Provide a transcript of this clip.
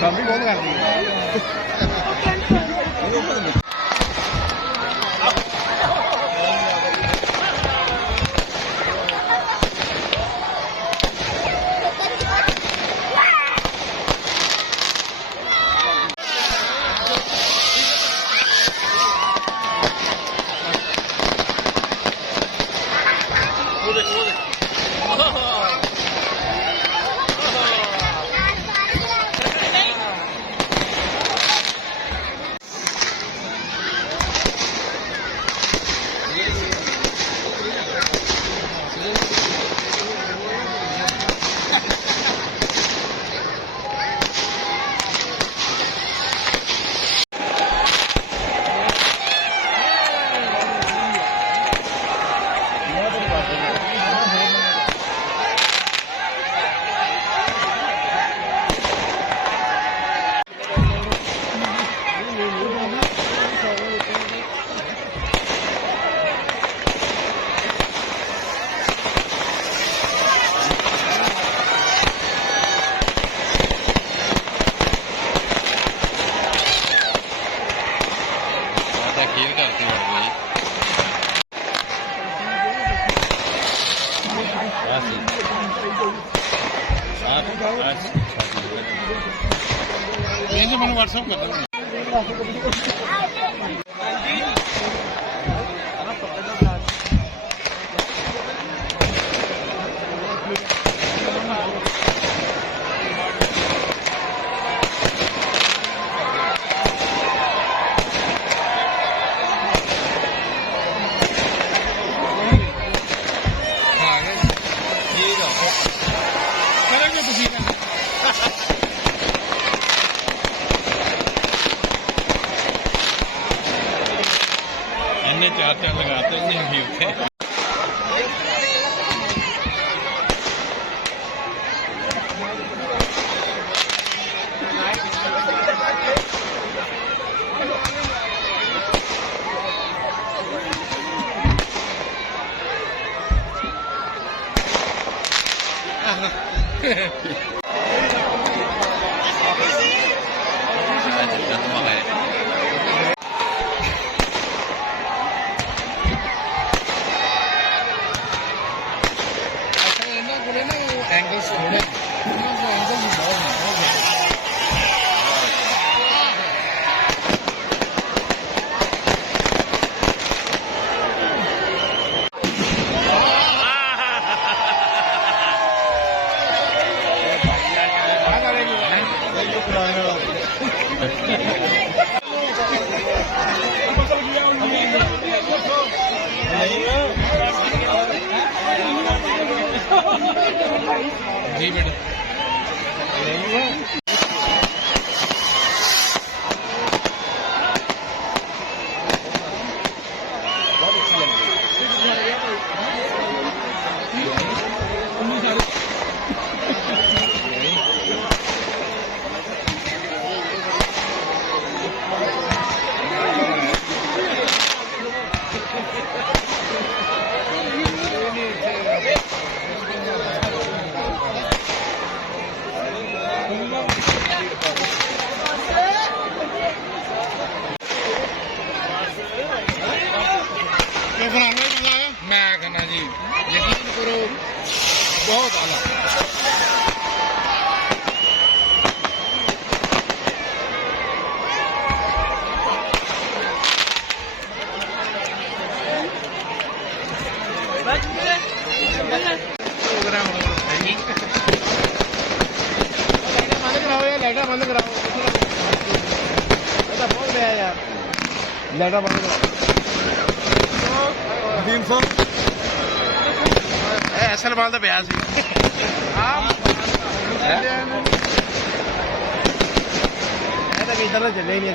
ਕੰਮ ਵੀ ਬਹੁਤ ਕਰਦੀ ਹੈ। खीर करती हो गई मैंने व्हाट्सएप कर दूँगा। इन्हें चार लगाते हैं भी उठे एंगल्स थोड़े जी बेटा बहुत अच्छी लग मैं कहना जी यकीन करो बहुत आला लाइटा बंद कराओ बहुत गया यार लाइटा बंद कराओ 300 असल माल तो पिया इधर चले ही नहीं